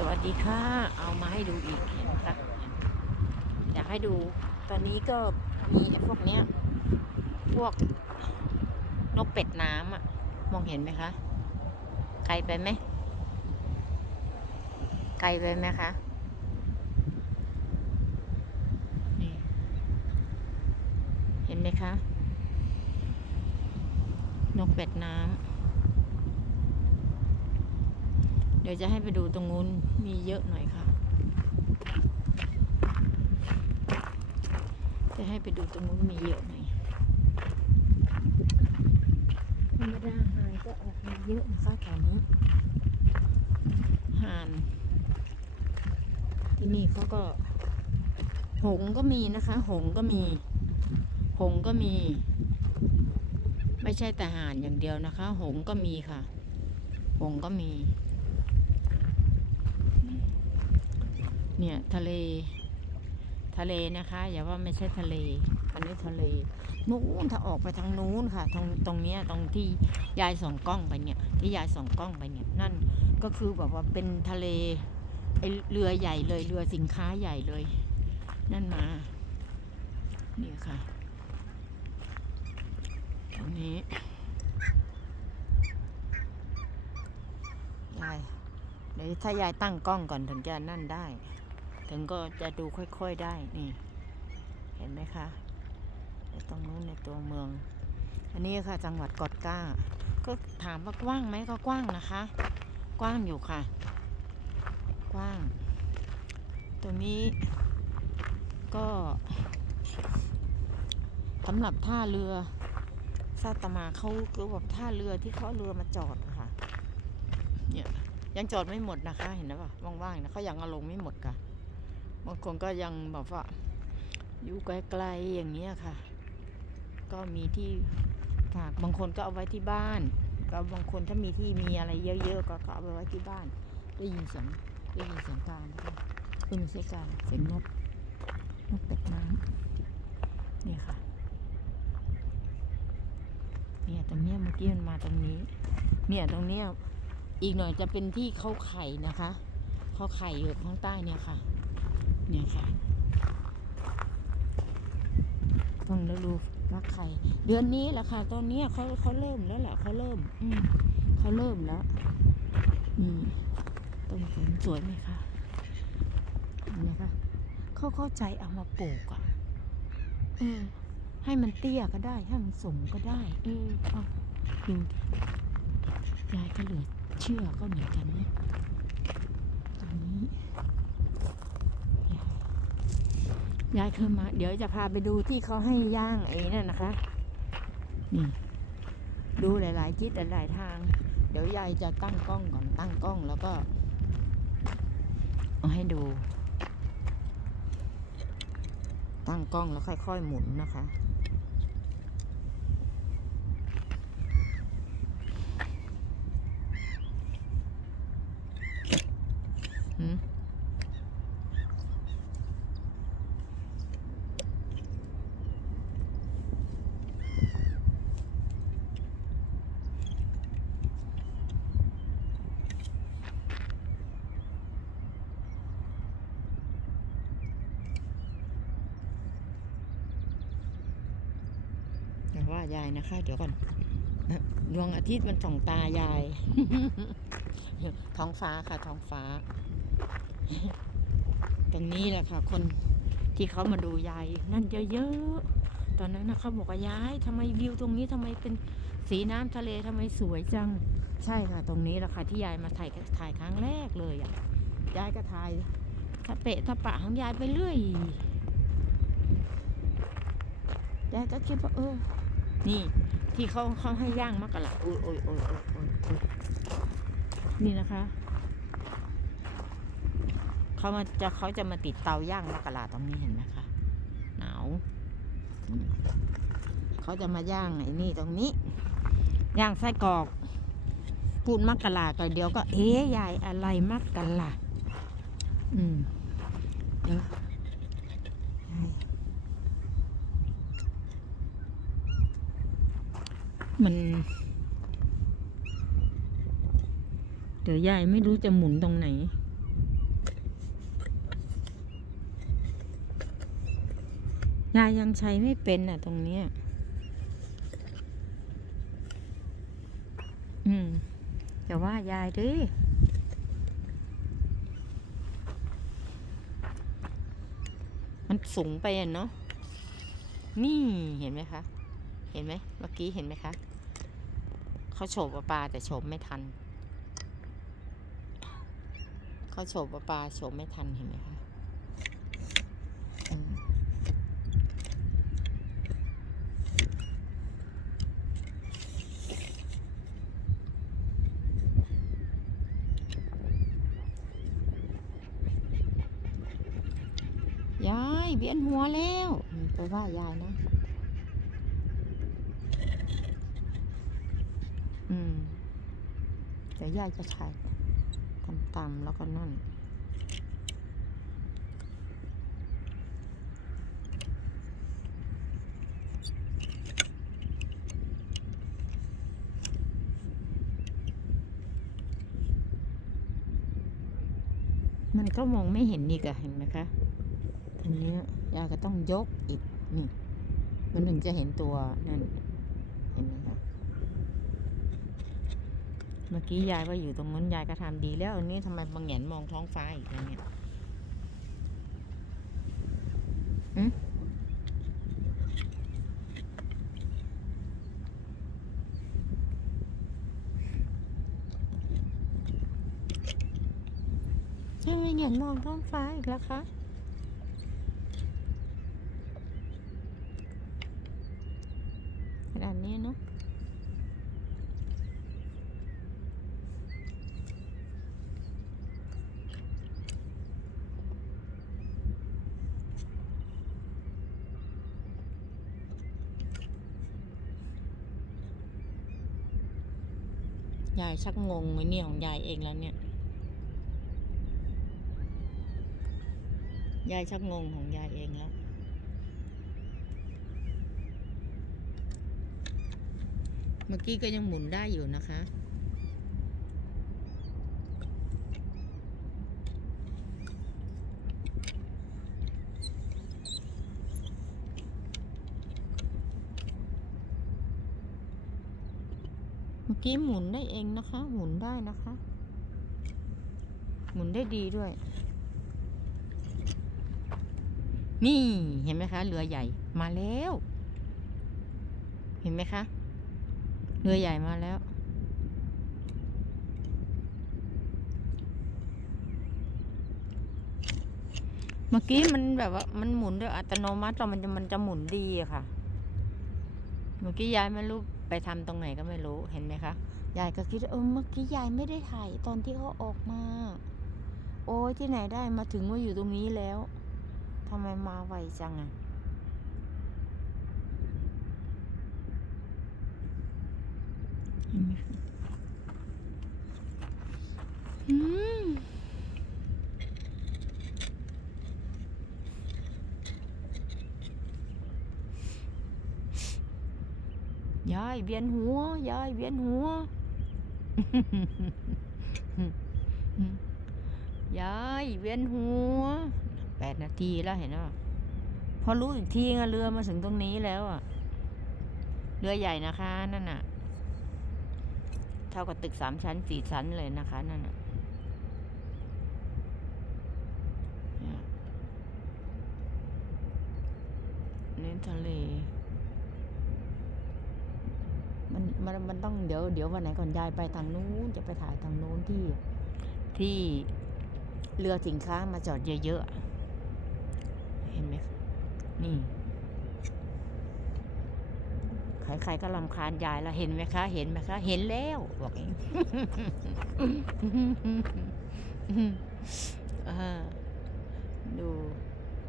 สวัสดีค่ะ เอามาให้ดูอีกเห็นไหมคะอยากให้ดู ตอนนี้ก็มีพวกเนี้ย พวกนกเป็ดน้ำอะมองเห็นไหมคะ ไกลไปไหม ไกลไปไหมคะนี่เห็นไหมคะ นกเป็ดน้ำ เดี๋ยวจะให้ไปดูตรงนู้นมีเยอะหน่อยค่ะ จะให้ไปดูตรงนู้นมีเยอะหน่อยธรรมดาห่านก็ออกมาเยอะนะคะแถวนี้ห่านที่นี่เขาก็ หงส์ก็มีนะคะ หงส์ก็มี หงส์ก็มี ไม่ใช่แต่ห่านอย่างเดียวนะคะ หงส์ก็มีค่ะ หงส์ก็มี เนี่ยทะเล ทะเลนะคะ อย่าว่าไม่ใช่ทะเล อันนี้ทะเลนู้นถ้าออกไปทางนู้นค่ะ ตรงตรงเนี้ยตรงที่ยายส่องกล้องไปเนี่ย ที่ยายส่องกล้องไปเนี่ย นั่นก็คือแบบว่าเป็นทะเลไอเรือใหญ่เลยเรือสินค้าใหญ่เลย นั่นมา นี่ค่ะ ตรงนี้ยายเดี๋ยวถ้ายายตั้งกล้องก่อนถึงจะนั่นได้ ถึงก็จะดูค่อยๆได้นี่ เห็นไหมคะในตรงนู้นในตัวเมือง อันนี้ค่ะจังหวัดกอดก้า ก็ถามว่ากว้างไหมก็กว้างนะคะ กว้างอยู่ค่ะ กว้าง ตรงนี้ก็สำหรับท่าเรือซาตมาเขาคือแบบท่าเรือที่เขาเอาเรือมาจอดะค่ะ เนี่ยยังจอดไม่หมดนะคะ เห็นไหมป่ะว่างๆนะเขายังเอาลงไม่หมดค่ะ บางคนก็ยังแบบว่าอยู่ไกลๆอย่างเงี้ยค่ะ ก็มีที่ฝากบางคนก็เอาไว้ที่บ้าน ก็บางคนถ้ามีที่มีอะไรเยอะๆก็ก็เอาไว้ที่บ้านได้ยินเสียงได้ยินเสียงการนะคะเออไม่ใช่การเสียงนกนกเป็ดน้ำเนี่ยค่ะเนี่ยตรงเนี้ยเมื่อกี้มันมาตรงนี้ เนี่ยตรงเนี้ยอีกหน่อยจะเป็นที่เขาไข่นะคะ เขาไข่อยู่ข้างใต้เนี่ยค่ะ เนี่ยค่ะต้องแล้วดูรักไข่เดือนนี้แหละค่ะ ตอนนี้เขาเขาเริ่มแล้วแหละเขาเริ่ม อืมเขาเริ่มแล้วนี่ต้นสนสวยไหมคะเนไหมคะเขาเข้าใจเอามาปลูกอะเออให้มันเตี้ยก็ได้ ให้มันสูงก็ได้ เออเอาดูยายก็เหลือเชื่อก็เหมือนกันนะตอนนี้ ยาย ยายเคยมา เดี๋ยวจะพาไปดูที่เขาให้ย่างไอ้นั่นนะคะนี่ดูหลาย ๆ ทิศหลายๆทาง เดี๋ยวยายจะตั้งกล้องก่อนตั้งกล้องแล้วก็เอาให้ดู ตั้งกล้องแล้วค่อย ๆ หมุนนะคะ ว่ายายนะคะ เดี๋ยวก่อนดวงอาทิตย์มันส่องตายาย ท้องฟ้าค่ะ ท้องฟ้า ตรงนี้แหละค่ะ คนที่เขามาดูยายนั่นเยอะๆตอนนั้นนะเขาบอกว่ายายทำไมวิวตรงนี้ทำไมเป็นสีน้ำทะเลทำไมสวยจัง ใช่ค่ะ ตรงนี้แหละค่ะ ที่ยายมาถ่ายถ่ายครั้งแรกเลยอะยายก็ถ่ายถ้าเปะถ้าปะของยายไปเรื่อยยายก็คิดว่าเออ นี่ที่เขาเขาให้ย่างมะกะละโอ้ยโอ้ยโอ้ยโอ้ยโอ้ยนี่นะคะเขามาจะเขาจะมาติดเตาย่างมะกะลาตรงนี้เห็นไหมคะหนาวเขาจะมาย่างไอ้นี่ตรงนี้ ย่างไส้กรอกพูดมะกะลาก็เดี๋ยวก็เอ๊ยยายอะไรมะกะลาอืมเดี๋ยว มัน เดี๋ยวยายไม่รู้จะหมุนตรงไหน ยายยังใช้ไม่เป็นอะ ตรงเนี้ยอืมแต่ว่ายายดิมันสูงไปอะเนาะ นี่เห็นไหมคะ เห็นไหมเมื่อกี้เห็นไหมคะเขาโฉบปลาแต่โฉบไม่ทันเขาโฉบปลาโฉบไม่ทันเห็นไหมคะยายเวียนหัวแล้วไปว่ายายนะ อืมเดี๋ยวยายจะถ่ายต่ำๆแล้วก็นั่นมันก็มองไม่เห็นอีกอะเห็นไหมคะตรงนี้ยาก็ต้องยกอีกนี่ มันถึงจะเห็นตัวนั่น เห็นไหมคะ เมื่อกี้ยายว่าอยู่ตรงนั้นยายก็ทำดีแล้วอันนี้ทำไมบางแหนมองท้องฟ้าอีกแล้วเนี่ยหึทำไมแหนมองท้องฟ้าอีกแล้วคะขนาดนี้เนาะ ยายชักงงไหมเนี่ยของยายเองแล้วเนี่ย ยายชักงงของยายเองแล้วเมื่อกี้ก็ยังหมุนได้อยู่นะคะ อกี้หมุนได้เองนะคะ หมุนได้นะคะ หมุนได้ดีด้วย นี่เห็นไหมคะ เรือใหญ่มาแล้ว เห็นไหมคะ เรือใหญ่มาแล้ว เมื่อกี้มันแบบว่ามันหมุนโดยอัตโนมัติเรามันจะมันจะหมุนดีอะค่ะ เมื่อกี้ยายไม่รู้ ไปทำตรงไหนก็ไม่รู้เห็นไหมคะยายก็คิดว่าเออเมื่อกี้ยายไม่ได้ถ่ายตอนที่เขาออกมา โอ้ยที่ไหนได้มาถึงว่าอยู่ตรงนี้แล้วทำไมมาไวจังอะเห็นไหมคะอืมยายเวียนหัวยายเวียนหัวยายเวียนหัวแปดนาทีแล้วเห็นไหมพอรู้อีกทีอะเรือมาถึงตรงนี้แล้วอะเรือใหญ่นะคะนั่นน่ะ เท่ากับตึกสามชั้นสี่ชั้นเลยนะคะนั่นน่ะเนี่ยเน้นทะเล มันมันมันต้องเดี๋ยวเดี๋ยววันไหนก่อนยายไปทางนู้นจะไปถ่ายทางนู้นที่ที่เรือสินค้ามาจอดเยอะๆอะเห็นไหมนี่ใครๆก็ลำคาญยายแล้วเห็นไหมคะ เห็นไหมคะ เห็นแล้วบอกเองอ่าดู